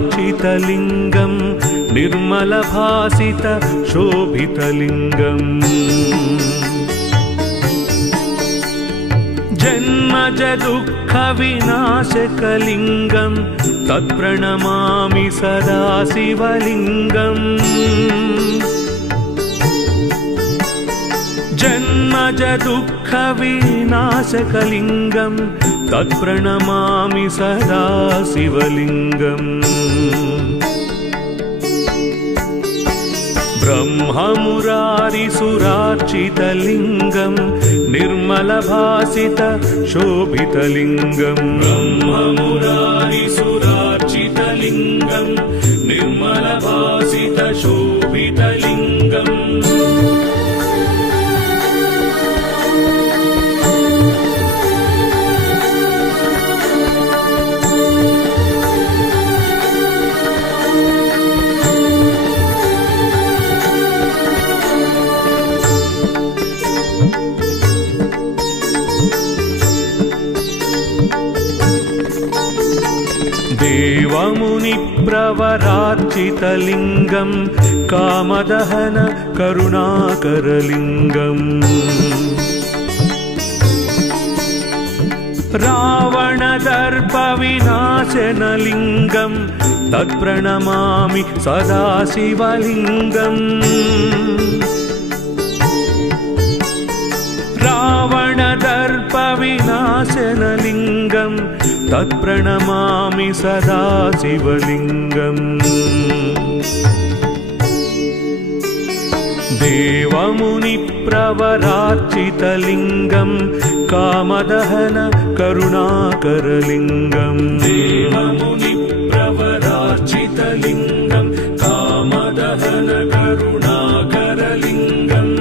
ब्रह्ममुरारिसुरार्चितलिङ्गं निर्मलभासित शोभितलिङ्गम् जन्मज दुःखविनाशकलिङ्गं तत्प्रणमामि सदा शिवलिङ्गम् जन्मज दुःखविनाशकलिङ्गं तत्प्रणमामि सदा शिवलिङ्गम् ब्रह्ममुरारिसुरार्चितलिङ्गं निर्मलभासित शोभितलिङ्गम् ब्रह्ममुरारिसुरार्चितलिङ्गं निर्मलभासित शोभितलिङ्गम् देवमुनिप्रवरार्चितलिङ्गं कामदहन करुणाकरलिङ्गम् रावणदर्पविनाशनलिङ्गं तत्प्रणमामि सदा शिवलिङ्गम् रावणदर्पविनाशनलिङ्गं तत्प्रणमामि सदा शिवलिङ्गम् देवमुनिप्रवरार्चितलिङ्गं कामदहन करुणाकरलिङ्गम् देवमुनिप्रवरार्चितलिङ्गं कामदहन करुणाकरलिङ्गम्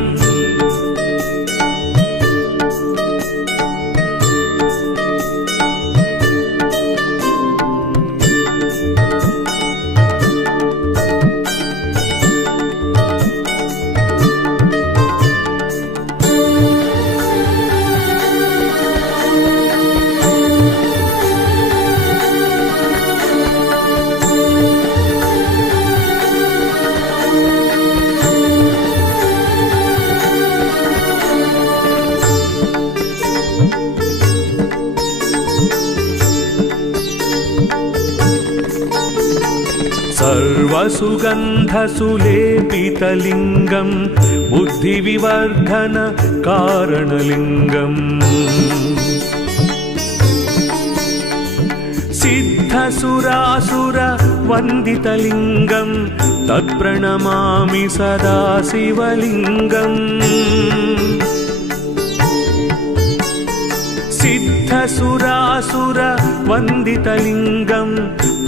सर्वसुगन्धसुलेपितलिङ्गं बुद्धिविवर्धन कारणलिङ्गम् सिद्धसुरासुरवन्दितलिङ्गं तत्प्रणमामि सदा शिवलिङ्गम् सिद्धसुरासुरवन्दितलिङ्गं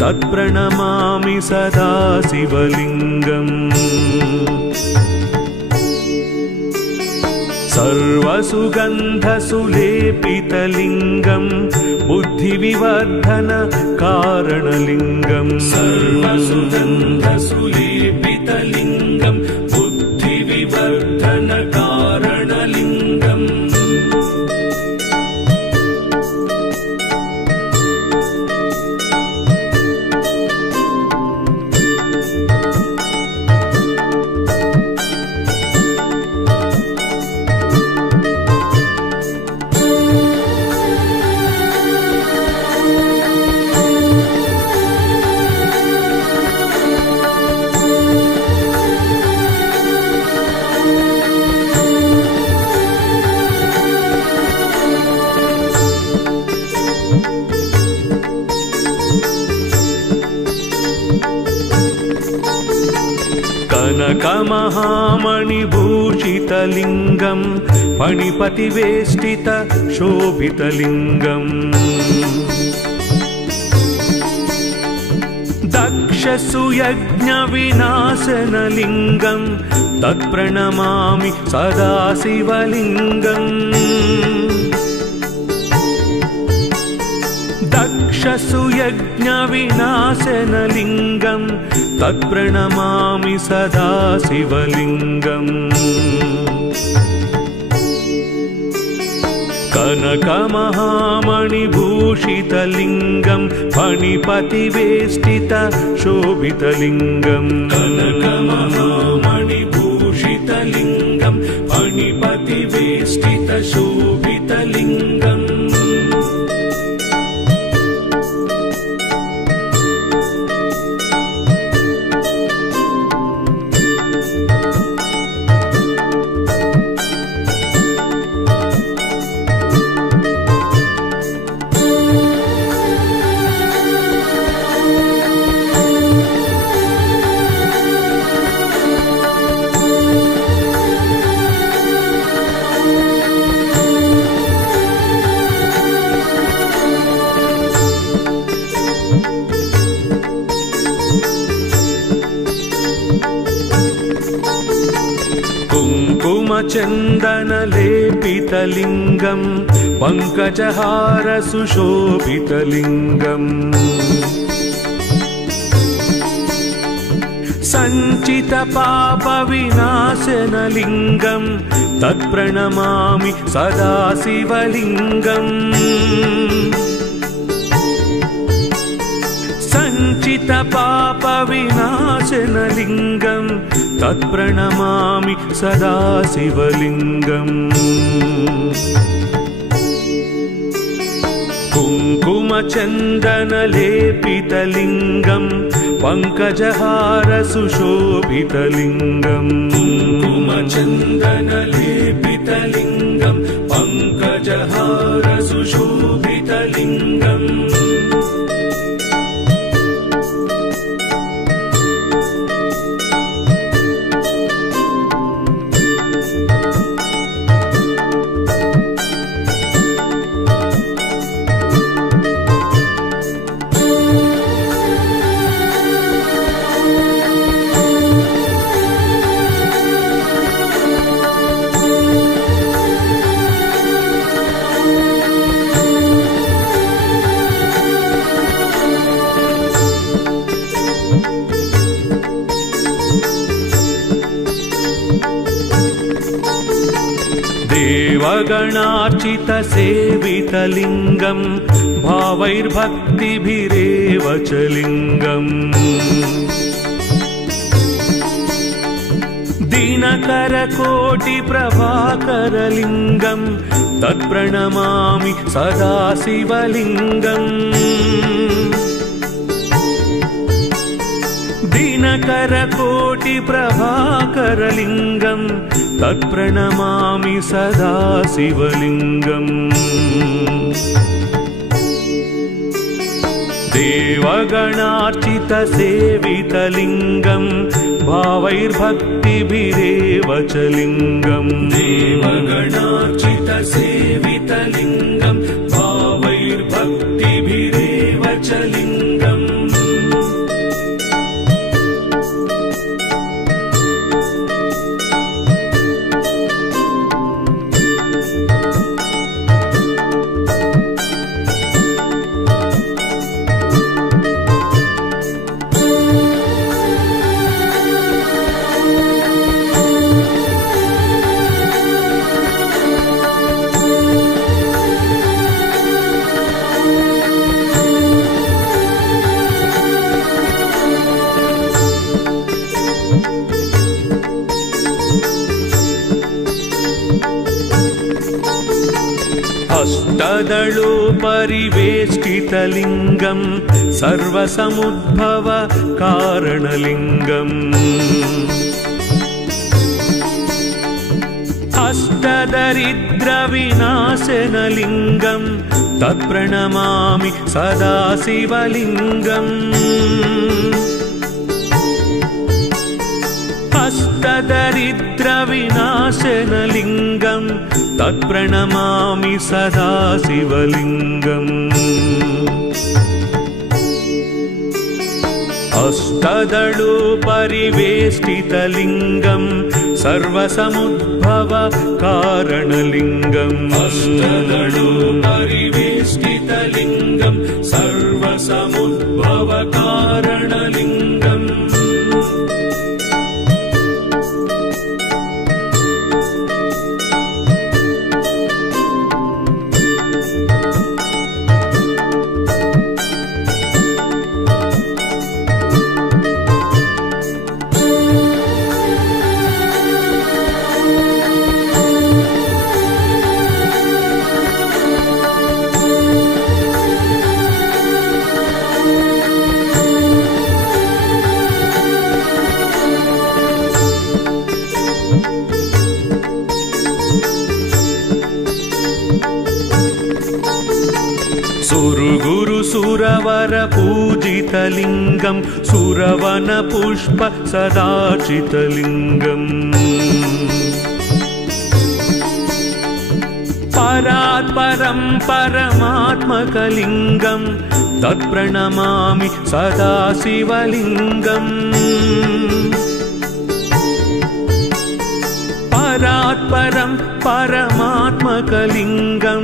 तत्प्रणमामि सदा शिवलिङ्गम् सर्वसुगन्धसुलेपितलिङ्गं बुद्धिविवर्धन कारणलिङ्गम् सर्वसुगन्धसुलेपितलिङ्गं बुद्धिविवर्धन कारणलिङ्गम् कनकमहामणिभूषितलिङ्गं फणिपतिवेष्टित शोभितलिङ्गम् दक्षसुयज्ञविनाशनलिङ्गं तत्प्रणमामि सदा शिवलिङ्गम् यज्ञविनाशनलिङ्गं तत्प्रणमामि सदा शिवलिङ्गम् कनकमहामणिभूषितलिङ्गं फणिपतिवेष्टित शोभितलिङ्गं कनकमहामणिभूषितलिङ्गं फणिपतिवेष्टित शोभितलिङ्गम् कुङ्कुमचन्दनलेपितलिङ्गं पङ्कजहार सुशोभितलिङ्गम् सञ्चितपापविनाशनलिङ्गं तत्प्रणमामि सदा शिवलिङ्गम् सञ्चितपापविनाशनलिङ्गं तत्प्रणमामि सदा शिवलिङ्गम् कुङ्कुमचन्दनलेपितलिङ्गं पङ्कजहार सुशोभितलिङ्गम् कुङ्कुमचन्दनलेपितलिङ्गं पङ्कजहार सुशोभितलिङ्गम् देवगणार्चितसेवितलिङ्गं भावैर्भक्तिभिरेव च लिङ्गम् दिनकरकोटिप्रभाकरलिङ्गं तत्प्रणमामि सदा शिवलिङ्गम् दिनकरकोटिप्रभाकरलिङ्गं तत्प्रणमामि सदा शिवलिङ्गम् देवगणार्चितसेवितलिङ्गं भावैर्भक्तिभिरेव च लिङ्गम् देवगणार्चितसेवितलिङ्गं भावैर्भक्तिभिरेव च लिङ्गम् अष्टदलोपरिवेष्टितलिङ्गं सर्वसमुद्भव कारणलिङ्गम् अष्टदरिद्रविनाशनलिङ्गं तत्प्रणमामि सदा शिवलिङ्गम् अष्टदरिद्रविनाशनलिङ्गं तत्प्रणमामि सदा शिवलिङ्गम् अष्टदलोपरिवेष्टितलिङ्गं सर्वसमुद्भव कारणलिङ्गम् अष्टदलोपरिवेष्टितलिङ्गं सर्वसमुद्भव भवकारणलिङ्गम् सुरवर पूजितलिङ्गं सुरवन पुष्प सदाचितलिङ्गम् परात्परं परमात्मकलिङ्गं तत्प्रणमामि सदा शिवलिङ्गम् परात्परं परमात्मकलिङ्गं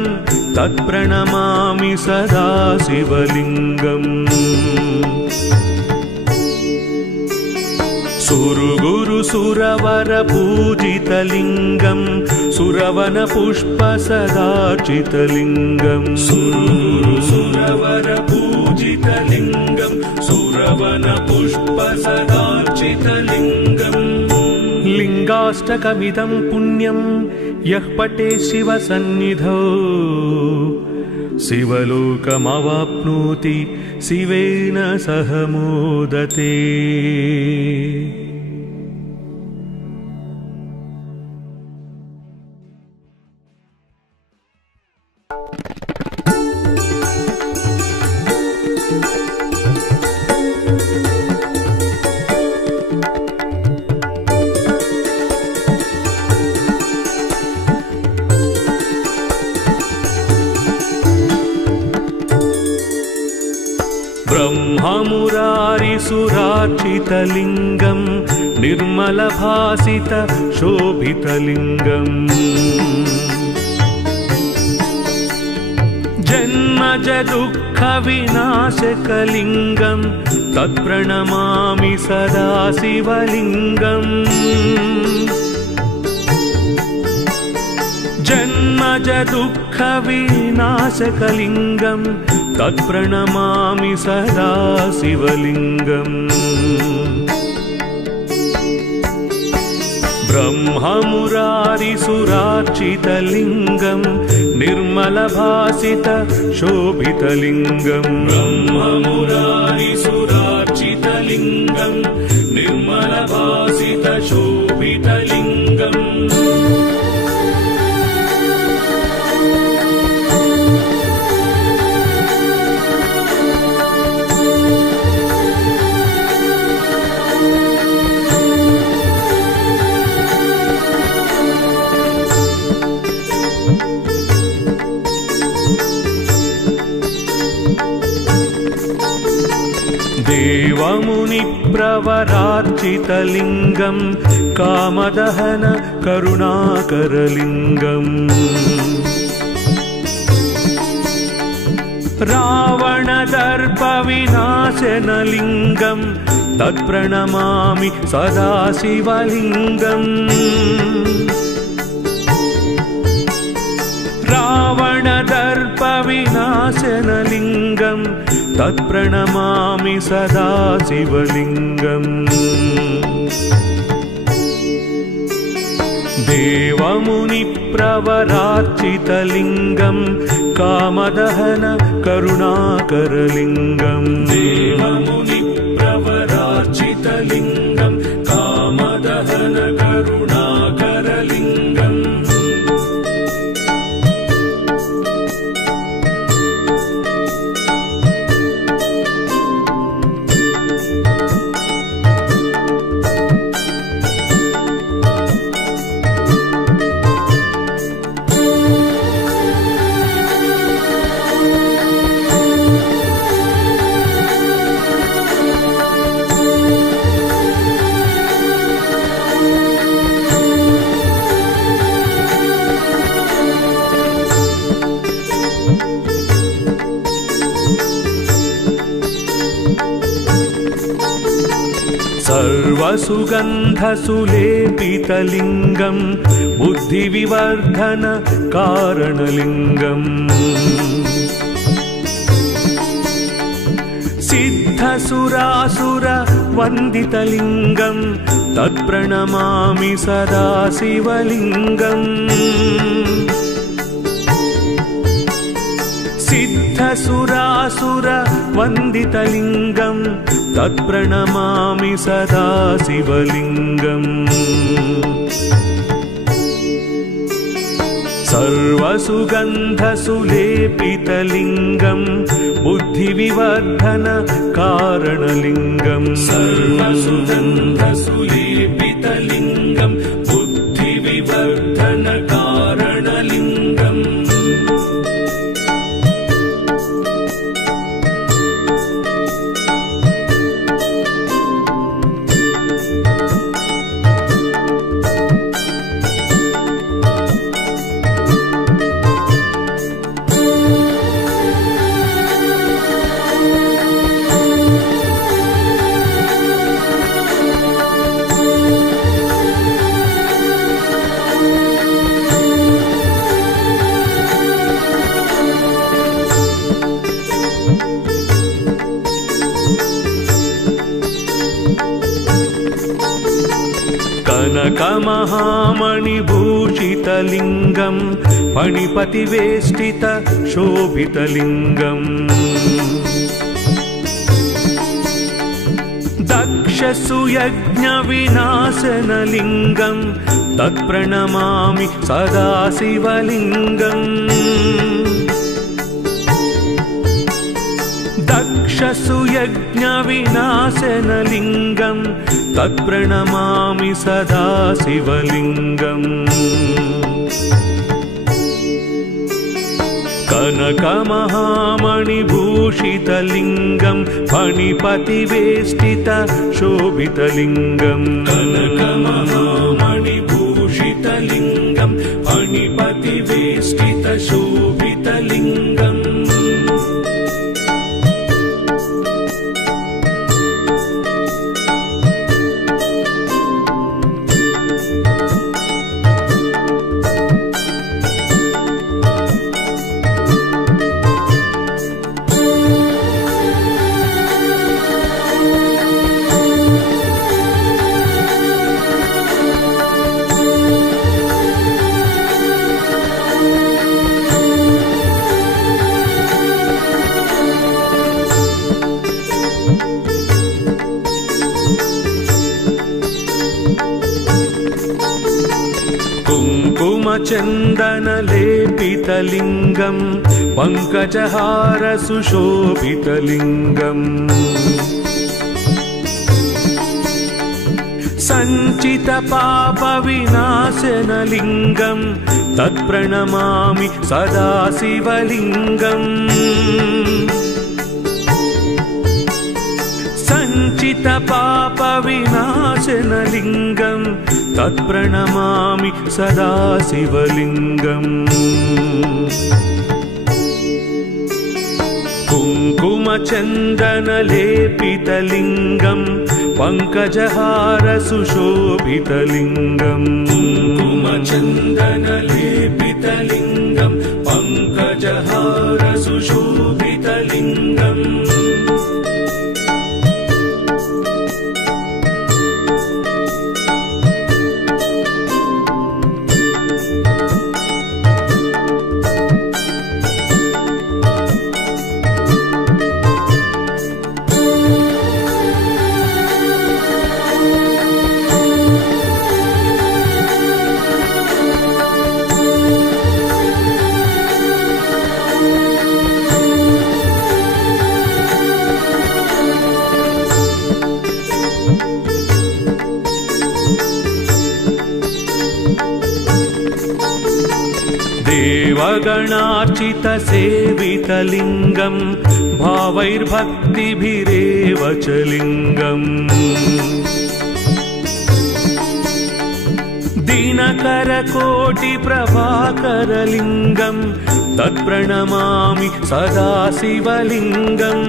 तत्प्रणमामि सदा शिवलिङ्गम् सुरगुरु सुरवर पूजितलिङ्गं सुरवन पुष्प सदाचितलिङ्गं सुरगुरु सुरवर पूजितलिङ्गं सुरवन पुष्प सदाचितलिङ्गम् लिङ्गाष्टकमिदं पुण्यं यः पठे शिवसन्निधौ शिवलोकमवाप्नोति शिवेन सह मोदते। ब्रह्ममुरारिसुरार्चितलिङ्गं निर्मलभासित शोभितलिङ्गम् जन्मज दुःखविनाशकलिङ्गं तत्प्रणमामि सदा शिवलिङ्गम् जन्मज दुःखविनाशकलिङ्गं तत्प्रणमामि सदा शिवलिङ्गम् ब्रह्ममुरारिसुरार्चितलिङ्गं निर्मलभासित शोभितलिङ्गम् ब्रह्ममुरारिसुरार्चितलिङ्गं निर्मलभासित शोभितलिङ्गम् देवमुनिप्रवरार्चितलिङ्गं कामदहन करुणाकरलिङ्गम् रावणदर्पविनाशनलिङ्गं तत्प्रणमामि सदा शिवलिङ्गम् रावणदर्पविनाशनलिङ्गं तत्प्रणमामि सदा शिवलिङ्गम् देवमुनिप्रवरार्चितलिङ्गं कामदहन करुणाकरलिङ्गम् देवमुनिप्रवरार्चितलिङ्गं कामदहन करुणाकरलिङ्गम् सर्वसुगन्धसुलेपितलिङ्गं बुद्धिविवर्धन कारणलिङ्गम् सिद्धसुरासुरवन्दितलिङ्गं तत्प्रणमामि सदा शिवलिङ्गम् सिद्धसुरासुरवन्दितलिङ्गं तत्प्रणमामि सदा शिवलिङ्गम् सर्वसुगन्धसुलेपितलिङ्गं बुद्धिविवर्धन कारणलिङ्गम् सर्वसुगन्धसुलेपितलिङ्गं बुद्धिविवर्धन कारणलिङ्गम् कनकमहामणिभूषितलिङ्गं फणिपतिवेष्टित शोभितलिङ्गम् दक्षसुयज्ञविनाशनलिङ्गं तत्प्रणमामि सदा शिवलिङ्गम् दक्षसुयज्ञविनाशनलिङ्गं तत्प्रणमामि सदा शिवलिङ्गम् कनकमहामणिभूषितलिङ्गं फणिपतिवेष्टित शोभितलिङ्गम् कनकमहामणिभूषितलिङ्गं फणिपतिवेष्टित शोभितलिङ्गम् कुङ्कुमचन्दनलेपितलिङ्गं पङ्कजहार सुशोभितलिङ्गम् सञ्चितपापविनाशनलिङ्गं तत्प्रणमामि सदा शिवलिङ्गम् सञ्चितपापविनाशनलिङ्गं तत्प्रणमामि सदा शिवलिङ्गम् कुङ्कुमचन्दनलेपितलिङ्गं पङ्कजहार सुशोभितलिङ्गम् कुङ्कुमचन्दनलेपितलिङ्गं पङ्कजहार सुशोभितलिङ्गम् देवगणार्चितसेवितलिङ्गं भावैर्भक्तिभिरेव च लिङ्गम् दिनकरकोटिप्रभाकरलिङ्गं तत्प्रणमामि सदा शिवलिङ्गम्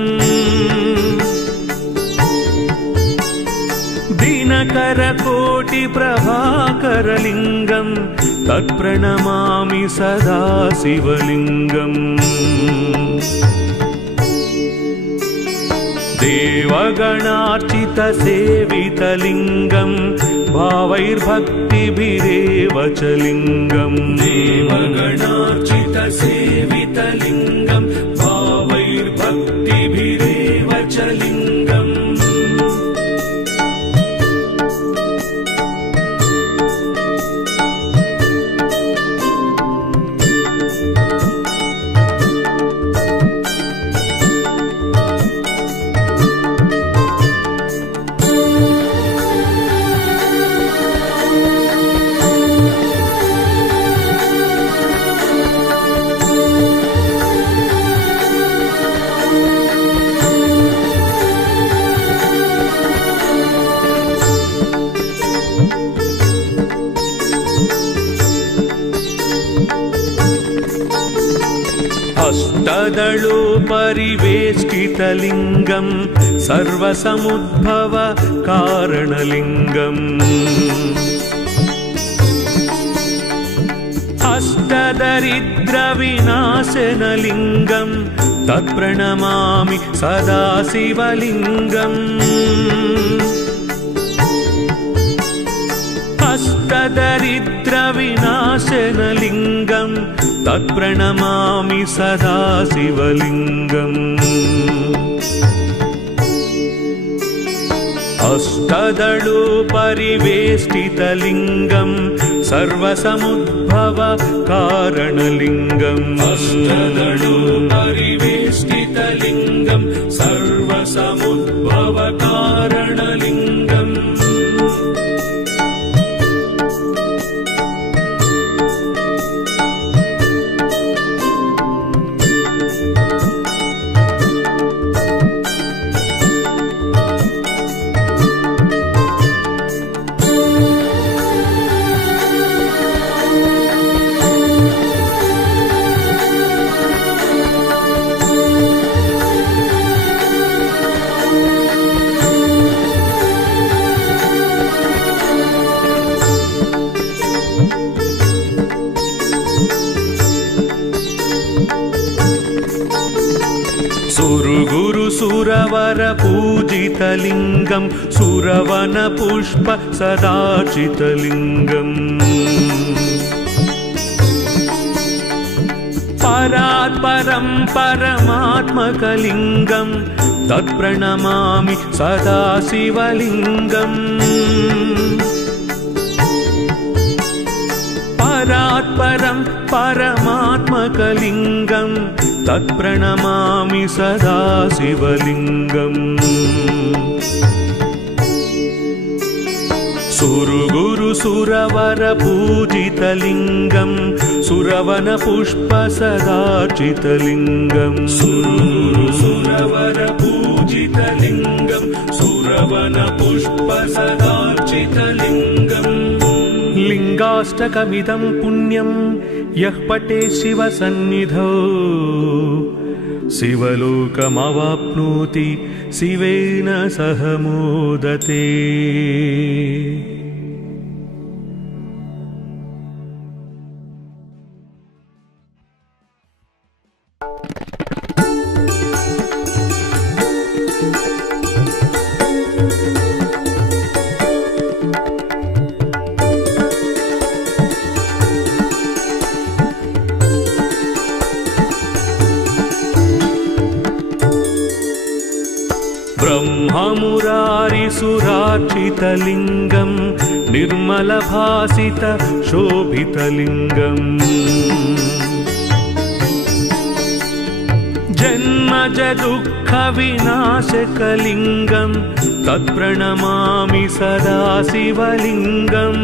दिनकरकोटिप्रभाकरलिङ्गं तत्प्रणमामि सदा शिवलिङ्गम् देवगणार्चितसेवितलिङ्गं भावैर्भक्तिभिरेव च लिङ्गम् देवगणार्चितसेवितलिङ्गं भावैर्भक्तिभिरेव च लिङ्गम् अष्टदलोपरिवेष्टितलिङ्गं सर्वसमुद्भव कारणलिङ्गम् अष्टदरिद्रविनाशनलिङ्गं तत्प्रणमामि सदा शिवलिङ्गम् अष्टदरिद्रविनाशनलिङ्गं तत्प्रणमामि सदा शिवलिङ्गम् अष्टदलोपरिवेष्टितलिङ्गं सर्वसमुद्भव कारणलिङ्गम् अष्टदलोपरिवेष्टितलिङ्गं सर्वसमुद्भव कारणलिङ्गम् सुरवर पूजितलिङ्गं सुरवन पुष्प सदार्चितलिङ्गम् परात्परं परमात्मकलिङ्गं तत्प्रणमामि सदा शिवलिङ्गम् परात्परं परमात्मकलिङ्गं तत्प्रणमामि सदा शिवलिङ्गम् सुरवर पूजितलिङ्गं सुरवन पुष्प सदार्चितलिङ्गम् सुरवर पूजितलिङ्गं सुरवन पुष्प सदार्चितलिङ्गम् लिङ्गाष्टकमिदं पुण्यं यः पठे शिवसन्निधौ शिवलोकमवाप्नोति शिवेन सह मोदते। ब्रह्ममुरारिसुरार्चितलिङ्गं निर्मलभासित शोभितलिङ्गम् जन्मज दुःखविनाशकलिङ्गं तत्प्रणमामि सदा शिवलिङ्गम्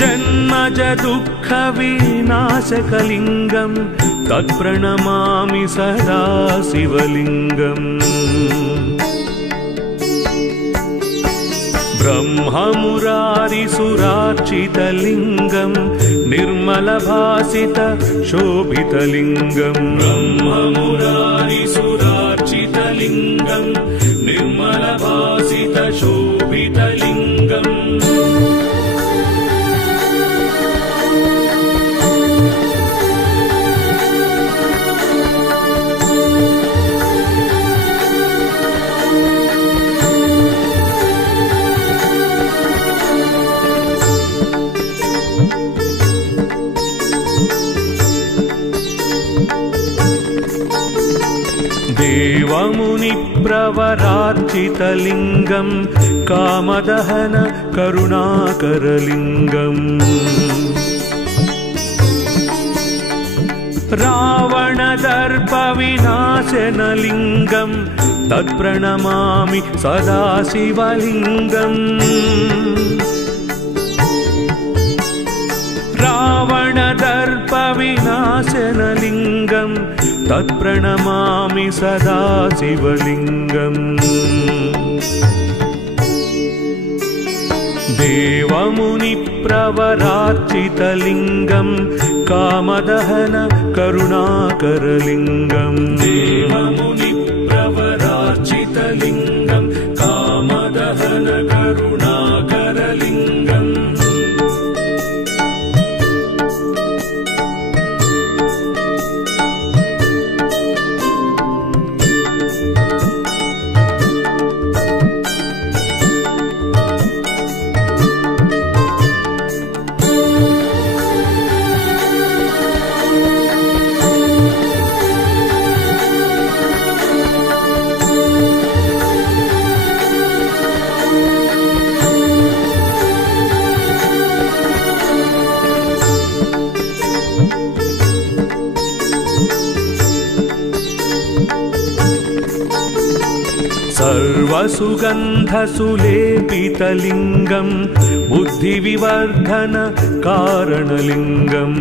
जन्मज दुःखविनाशकलिङ्गं तत्प्रणमामि सदा शिवलिङ्गम् ब्रह्ममुरारिसुरार्चितलिङ्गं निर्मलभासित शोभितलिङ्गम् ब्रह्ममुरारिसुरार्चितलिङ्गं देवमुनिप्रवरार्चितलिङ्गं कामदहन करुणाकरलिङ्गम् रावणदर्पविनाशनलिङ्गं तत्प्रणमामि सदा शिवलिङ्गम् रावणदर्पविनाशनलिङ्गं तत्प्रणमामि सदा शिवलिङ्गम् देवमुनिप्रवरार्चितलिङ्गं कामदहन करुणाकरलिङ्गम् देवमुनिप्रवरार्चितलिङ्गं कामदहन करुणाकरलिङ्गम् सर्वसुगन्धसुलेपितलिङ्गं बुद्धिविवर्धन कारणलिङ्गम्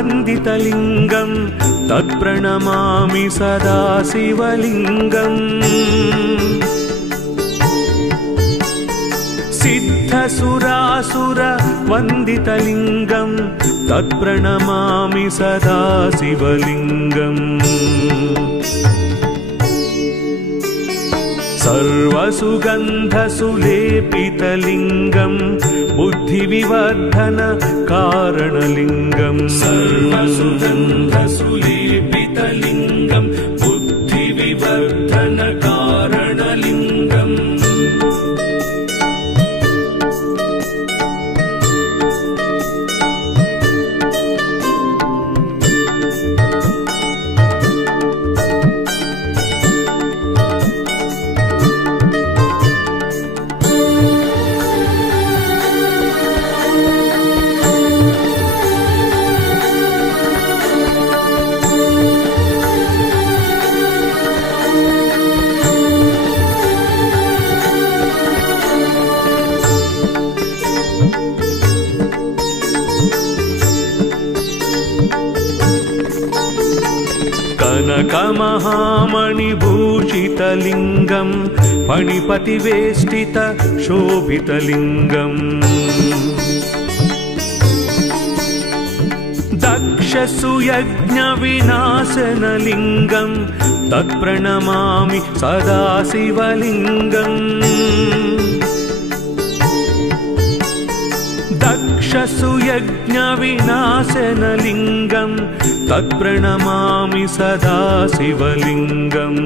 सिद्धसुरासुरवन्दितलिङ्गं तत्प्रणमामि सदा शिवलिङ्गम् सिद्धसुरासुरवन्दितलिङ्गं तत्प्रणमामि सदा शिवलिङ्गम् सर्वसुगन्धसुलेपितलिङ्गं बुद्धिविवर्धन कारणलिङ्गम् सर्वसुगन्धसुलेपितलिङ्गं बुद्धिविवर्धन कारणलिङ्गम् कनकमहामणिभूषितलिङ्गं फणिपतिवेष्टित शोभितलिङ्गम् दक्षसुयज्ञविनाशनलिङ्गं तत्प्रणमामि सदा शिवलिङ्गम् दक्षसुयज्ञविनाशनलिङ्गं तत्प्रणमामि सदा शिवलिङ्गम्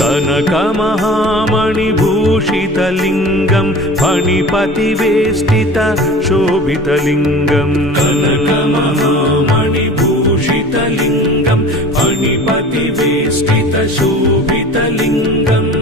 कनकमहामणिभूषितलिङ्गं फणिपतिवेष्टित शोभितलिङ्गम् कनकमहामणिभूषितलिङ्गं फणिपतिवेष्टित शोभितलिङ्गम्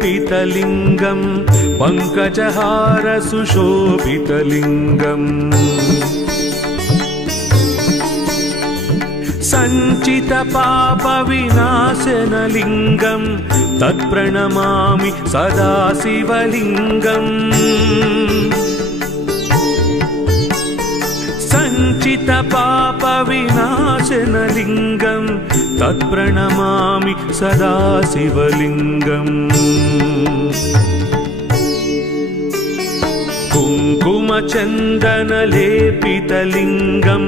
कुङ्कुमचन्दनलेपितलिङ्गं पङ्कजहार सुशोभितलिङ्गम् सञ्चितपापविनाशनलिङ्गं तत्प्रणमामि सदा शिवलिङ्गम् सञ्चितपापविनाशनलिङ्गं तत्प्रणमामि सदा शिवलिङ्गम् कुङ्कुमचन्दनलेपितलिङ्गं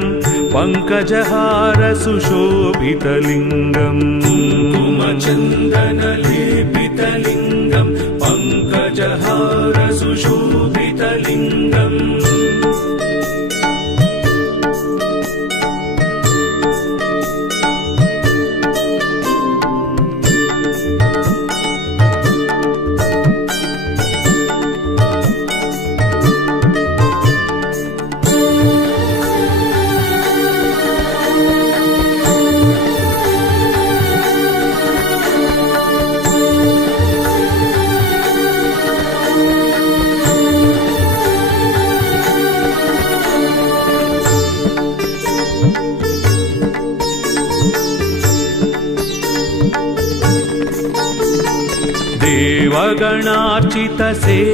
पङ्कजहारसुशोभितलिङ्गम् कुङ्कुमचन्दनलेपितलिङ्गं पङ्कजहारसुशोभितलिङ्गम्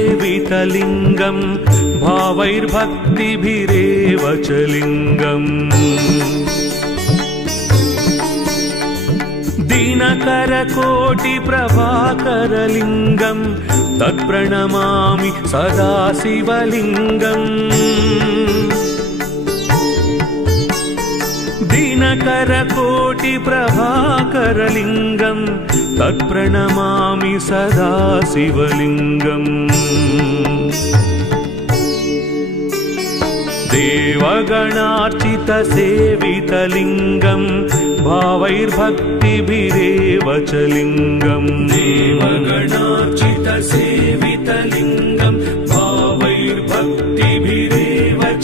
देवगणार्चितसेवितलिङ्गं भावैर्भक्तिभिरेव च लिङ्गम् दिनकरकोटिप्रभाकरलिङ्गं तत्प्रणमामि सदा शिवलिङ्गम् दिनकरकोटिप्रभाकरलिङ्गं तत्प्रणमामि सदा शिवलिङ्गम् देवगणार्चितसेवितलिङ्गं भावैर्भक्तिभिरेव च लिङ्गम् देवगणार्चितसेवितलिङ्गं भावैर्भक्तिभिरेव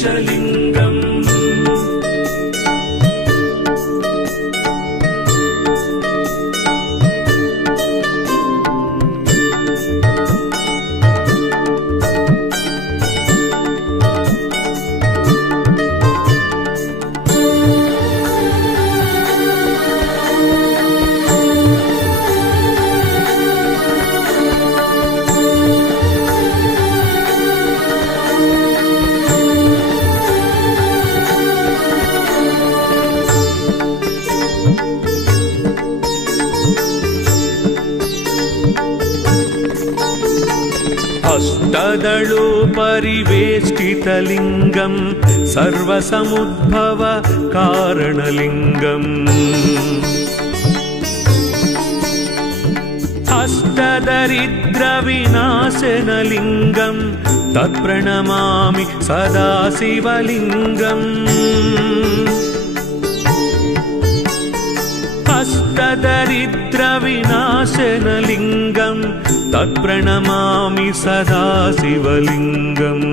च लिङ्गम् अष्टदलोपरिवेष्टितलिङ्गं सर्वसमुद्भव कारणलिङ्गम् अष्टदरिद्रविनाशनलिङ्गं तत्प्रणमामि सदा शिवलिङ्गम् अष्टदरिद्रविनाशनलिङ्गं तत्प्रणमामि सदा शिवलिङ्गम्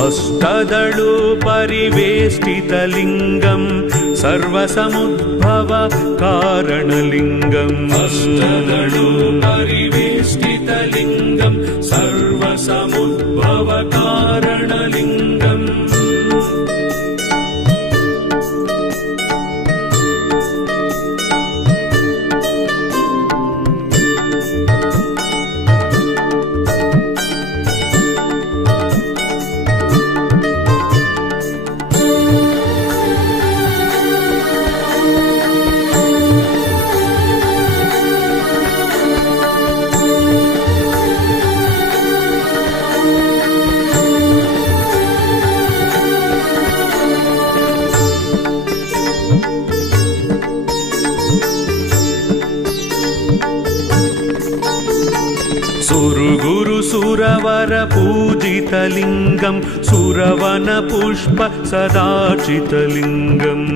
अष्टदलोपरिवेष्टितलिङ्गं सर्वसमुद्भव कारणलिङ्गम् अष्टदलोपरिवेष्टितलिङ्गं सर्वसमुद्भव कारणलिङ्गम् सुरवरपूजितलिङ्गं सुरवनपुष्प सदार्चितलिङ्गम्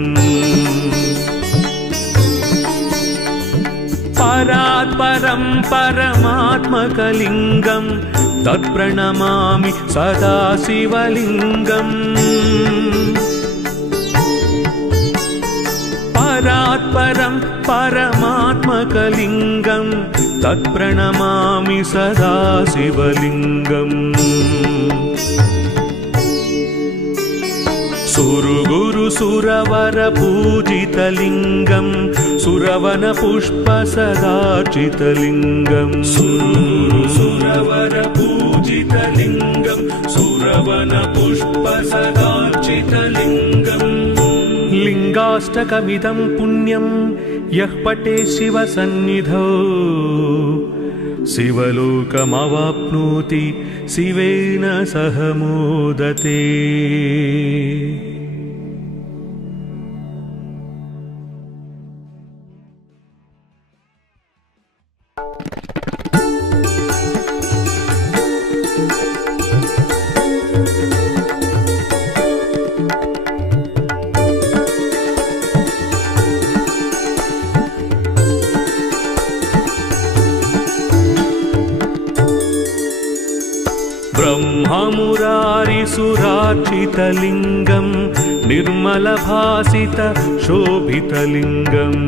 परात्परं परमात्मकलिङ्गं तत्प्रणमामि सदा शिवलिङ्गम् परात्परं परमात्मकलिङ्गं तत्प्रणमामि सदा शिवलिङ्गम् सुरगुरु सुरवर पूजितलिङ्गं सुरवन पुष्प सदार्चितलिङ्गं सुरगुरु सुरवर पूजितलिङ्गं सुरवन पुष्प सदार्चितलिङ्गम् लिङ्गाष्टकमिदं पुण्यं यः पठे शिवसन्निधौ शिवलोकमवाप्नोति शिवेन सह मोदते। ब्रह्ममुरारिसुरार्चितलिङ्गं निर्मलभासित शोभितलिङ्गम्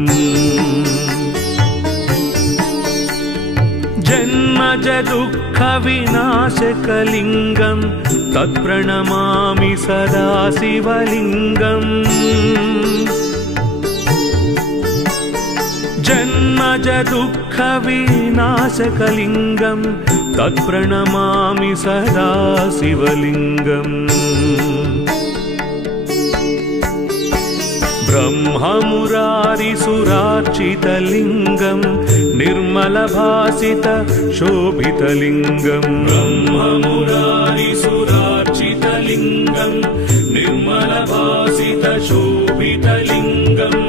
जन्मज दुःखविनाशकलिङ्गं तत्प्रणमामि सदा शिवलिङ्गम् जन्मज दुःखविनाशकलिङ्गं तत्प्रणमामि सदा शिवलिङ्गम् ब्रह्ममुरारिसुरार्चितलिङ्गं निर्मलभासित शोभितलिङ्गं ब्रह्ममुरारिसुरार्चितलिङ्गं निर्मलभासित शोभितलिङ्गम्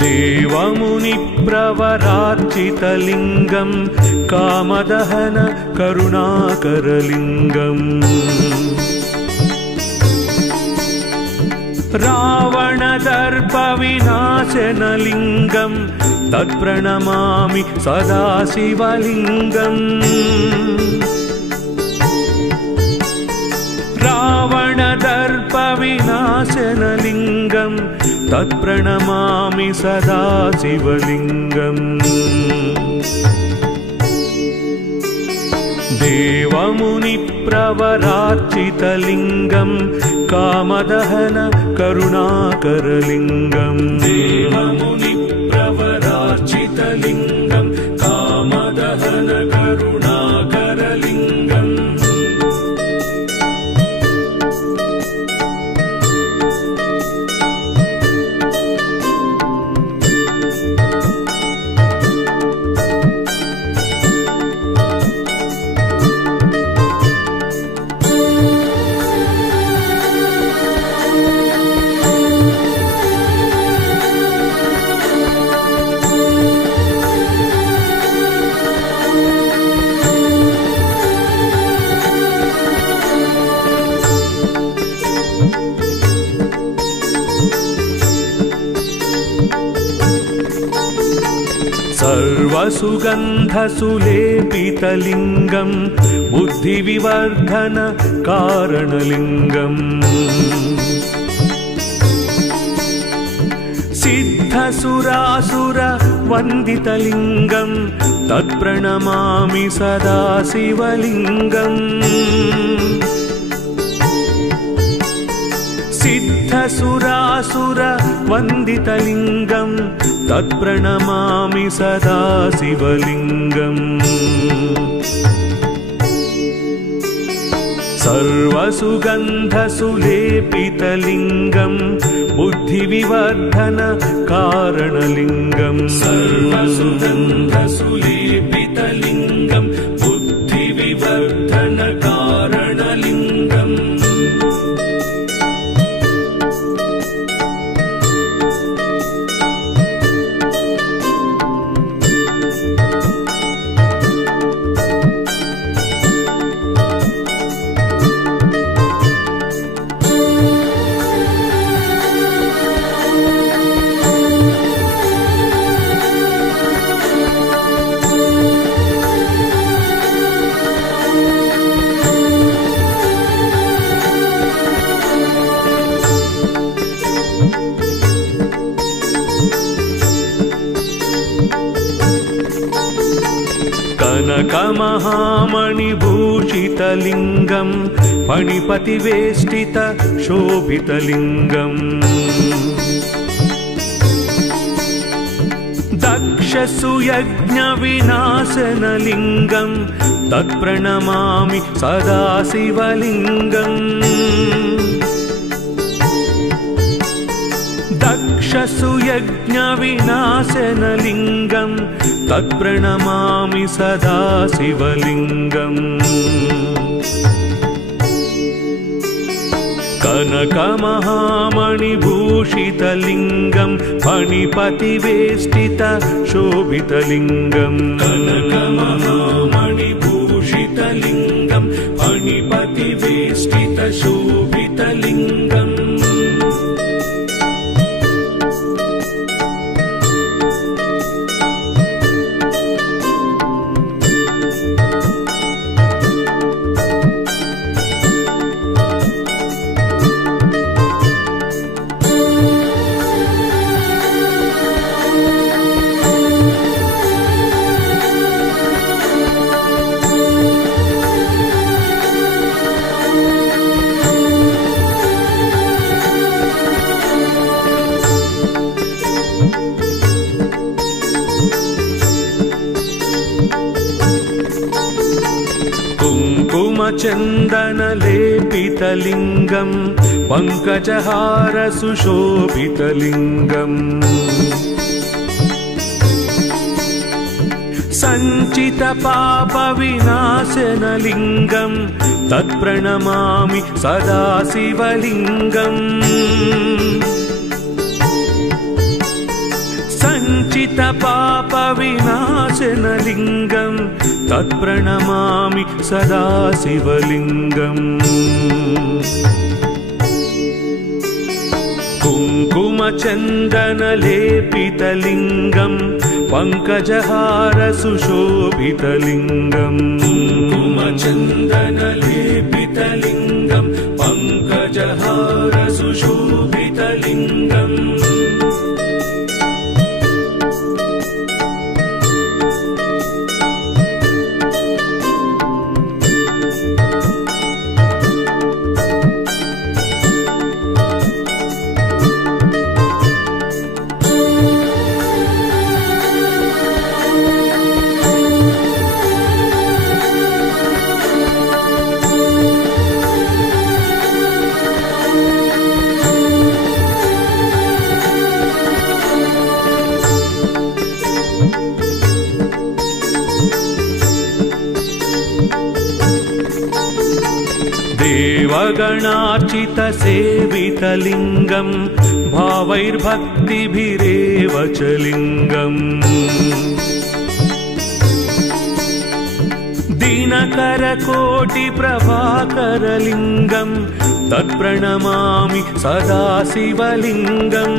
देवमुनिप्रवरार्चितलिङ्गं कामदहन करुणाकरलिङ्गम् रावणदर्पविनाशनलिङ्गं तत्प्रणमामि सदा शिवलिङ्गम् रावणदर्पविनाशनलिङ्गं तत्प्रणमामि सदा शिवलिङ्गम् देवमुनिप्रवरार्चितलिङ्गं कामदहन करुणाकरलिङ्गम् देवमुनिप्रवरार्चितलिङ्गं कामदहन करुणाकरलिङ्गम् सर्वसुगन्धसुलेपितलिङ्गं बुद्धिविवर्धन कारणलिङ्गम् सिद्धसुरासुरवन्दितलिङ्गं तत्प्रणमामि सदा शिवलिङ्गम् सिद्धसुरासुरवन्दितलिङ्गं तत्प्रणमामि सदा शिवलिङ्गम् सर्वसुगन्धसुलेपितलिङ्गं बुद्धिविवर्धन कारणलिङ्गं सर्वसुगन्धसुलेपितलिङ्गं बुद्धिविवर्धन कारणलिङ्गम् कनकमहामणिभूषितलिङ्गं फणिपतिवेष्टितशोभितलिङ्गम् दक्षसुयज्ञविनाशनलिङ्गं तत्प्रणमामि सदा शिवलिङ्गम् दक्षसुयज्ञविनाशनलिङ्गं तत्प्रणमामि सदा शिवलिङ्गम् कनकमहामणिभूषितलिङ्गं फणिपतिवेष्टितशोभितलिङ्गम् कनकमहामणिभूषितलिङ्गं फणिपतिवेष्टितशोभितलिङ्गम् कुङ्कुमचन्दनलेपितलिङ्गं पङ्कजहारसुशोभितलिङ्गम् सञ्चितपापविनाशनलिङ्गं तत्प्रणमामि सदा शिवलिङ्गम् सञ्चितपापविनाशनलिङ्गं तत्प्रणमामि सदा शिवलिङ्गम् कुङ्कुमचन्दनलेपितलिङ्गं पङ्कजहारसुशोभितलिङ्गम् कुङ्कुमचन्दनलेपितलिङ्गं पङ्कजहारसुशोभितलिङ्गम् देवगणार्चितसेवितलिङ्गं भावैर्भक्तिभिरेव च लिङ्गम् दिनकरकोटिप्रभाकरलिङ्गं तत्प्रणमामि सदा शिवलिङ्गम्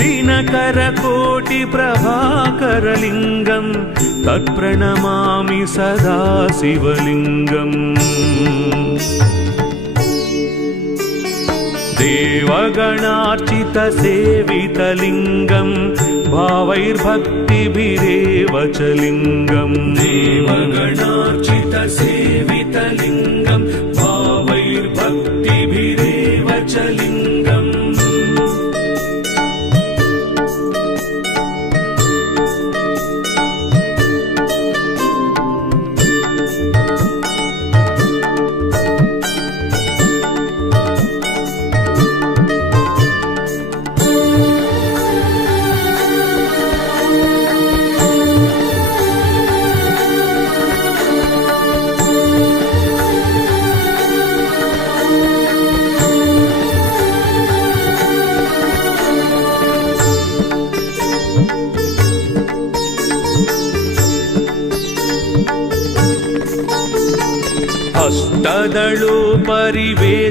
दिनकरकोटिप्रभाकरलिङ्गं तत्प्रणमामि सदा शिवलिङ्गम् देवगणार्चितसेवितलिङ्गं भावैर्भक्तिभिरेव च लिङ्गम् देवगणार्चितसेवितलिङ्गं भावैर्भक्तिभिरेव च लिङ्गम्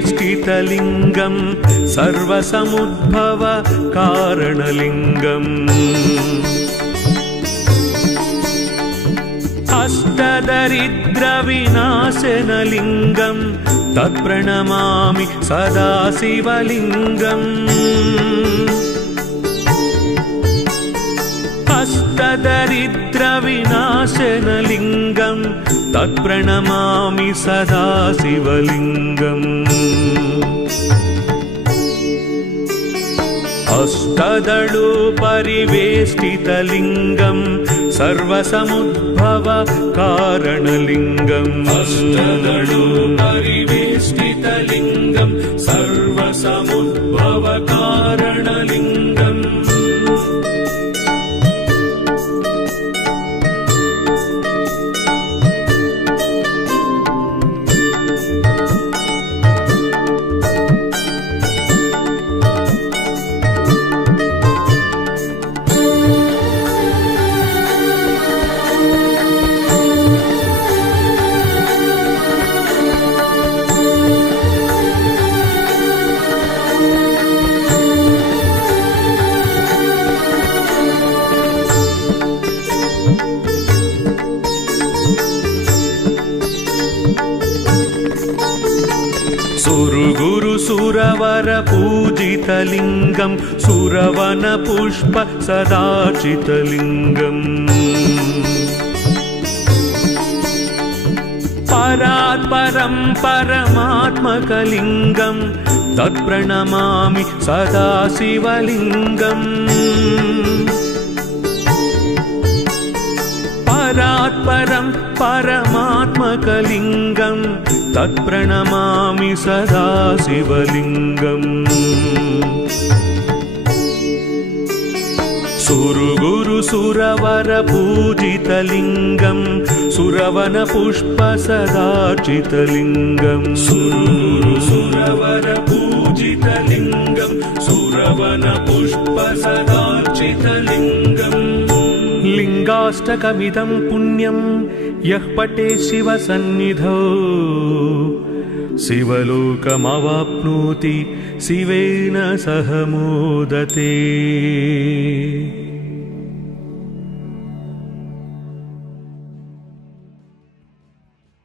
अष्टदलोपरिवेष्टितलिङ्गं सर्वसमुद्भव कारणलिङ्गम् अष्टदरिद्रविनाशनलिङ्गं तत्प्रणमामि सदा शिवलिङ्गम् अष्टदरिद्रविनाशनलिङ्गं तत्प्रणमामि सदा शिवलिङ्गम् अष्टदलोपरिवेष्टितलिङ्गं सर्वसमुद्भव कारणलिङ्गम् अष्टदलोपरिवेष्टितलिङ्गं सर्वसमुद्भव कारणलिङ्गम् सुरगुरु सुरवर पूजितलिङ्गं सुरवन पुष्प सदाचितलिङ्गम् परात्परं परमात्मकलिङ्गं तत्प्रणमामि सदा शिवलिङ्गम् परात्परं परमात्मकलिङ्गं तत्प्रणमामि सदा शिवलिङ्गम् सुरगुरु सुरवर पूजितलिङ्गं सुरवन पुष्प सदाचितलिङ्गं सुरगुरु सुरवर पूजितलिङ्गं सुरवन पुष्प सदाचितलिङ्गम् लिङ्गाष्टकमिदं पुण्यं यः पठे शिवसन्निधौ शिवलोकमवाप्नोति शिवेन सह मोदते।